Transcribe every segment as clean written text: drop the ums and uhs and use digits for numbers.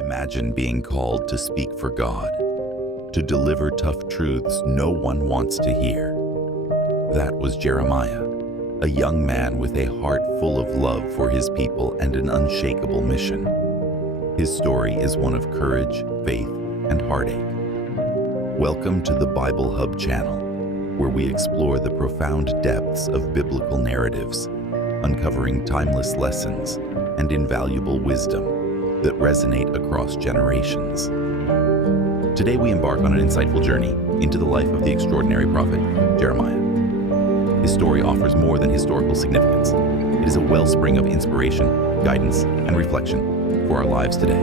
Imagine being called to speak for God, to deliver tough truths no one wants to hear. That was Jeremiah, a young man with a heart full of love for his people and an unshakable mission. His story is one of courage, faith, and heartache. Welcome to the Bible Hub channel, where we explore the profound depths of biblical narratives, uncovering timeless lessons and invaluable wisdom that resonate across generations. Today we embark on an insightful journey into the life of the extraordinary prophet Jeremiah. His story offers more than historical significance. It is a wellspring of inspiration, guidance, and reflection for our lives today.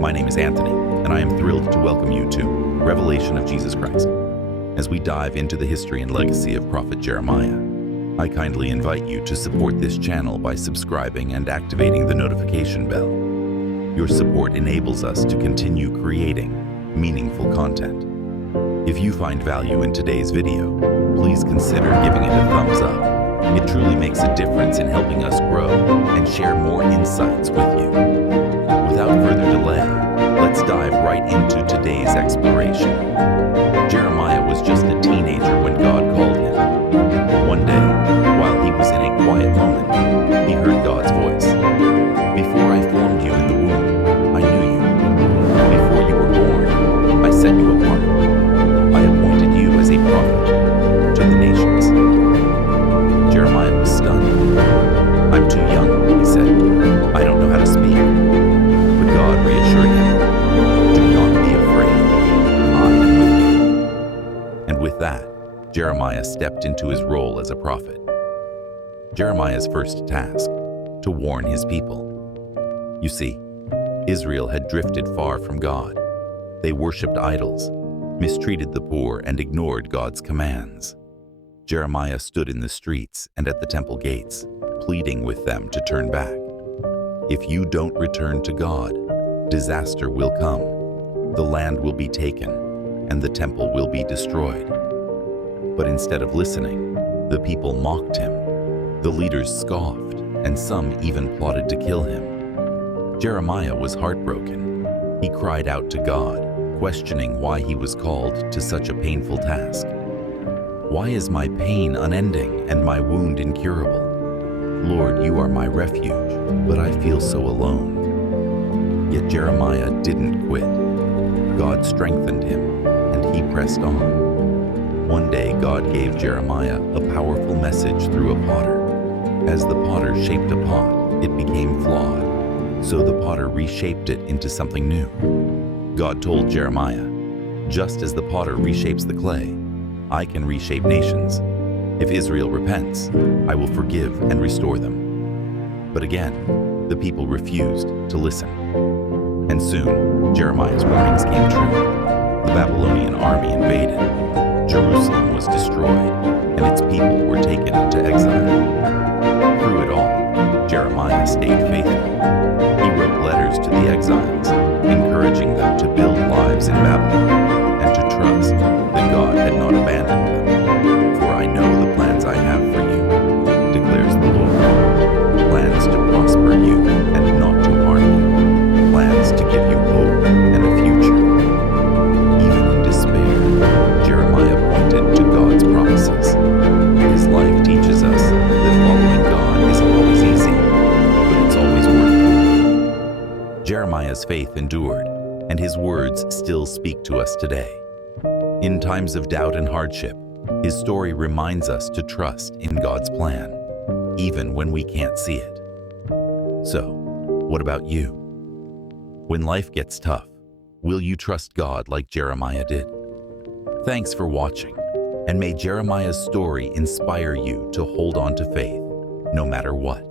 My name is Anthony, and I am thrilled to welcome you to Revelation of Jesus Christ. As we dive into the history and legacy of Prophet Jeremiah, I kindly invite you to support this channel by subscribing and activating the notification bell. Your support enables us to continue creating meaningful content. If you find value in today's video, please consider giving it a thumbs up. It truly makes a difference in helping us grow and share more insights with you. Without further delay, let's dive right into today's exploration. Jeremiah was just a teenager when God called him. One day, while he was in a quiet moment, he heard God's voice. "Before I formed you in the womb, I knew you. Before you were born, I set you apart. I appointed you as a prophet to the nations." Jeremiah was stunned. "I'm too young," he said. "I don't know how to speak." But God reassured him, "Do not be afraid. I am with you." And with that, Jeremiah stepped into his role as a prophet. Jeremiah's first task: to warn his people. You see, Israel had drifted far from God. They worshipped idols, mistreated the poor, and ignored God's commands. Jeremiah stood in the streets and at the temple gates, pleading with them to turn back. If you don't return to God, disaster will come. The land will be taken, and the temple will be destroyed. But instead of listening, the people mocked him. The leaders scoffed, and some even plotted to kill him. Jeremiah was heartbroken. He cried out to God, questioning why he was called to such a painful task. "Why is my pain unending and my wound incurable? Lord, you are my refuge, but I feel so alone." Yet Jeremiah didn't quit. God strengthened him, and he pressed on. One day, God gave Jeremiah a powerful message through a potter. As the potter shaped a pot, it became flawed. So the potter reshaped it into something new. God told Jeremiah, "Just as the potter reshapes the clay, I can reshape nations. If Israel repents, I will forgive and restore them." But again, the people refused to listen. And soon, Jeremiah's warnings came true. The Babylonian army invaded. Jerusalem was destroyed, and its people were taken into exile. Through it all, Jeremiah stayed faithful. He wrote letters to the exiles, encouraging them to build lives in Babylon and to trust that God had not abandoned them. "For I know the plans I have for you," declares the Lord. "Plans to prosper you and not to harm you. Plans to give you hope and a future." Even in despair, Jeremiah pointed to God's promises. His life teaches us that following God isn't always easy, but it's always worth it. Jeremiah's faith endured, and his words still speak to us today. In times of doubt and hardship, his story reminds us to trust in God's plan, even when we can't see it. So, what about you? When life gets tough, will you trust God like Jeremiah did? Thanks for watching, and may Jeremiah's story inspire you to hold on to faith, no matter what.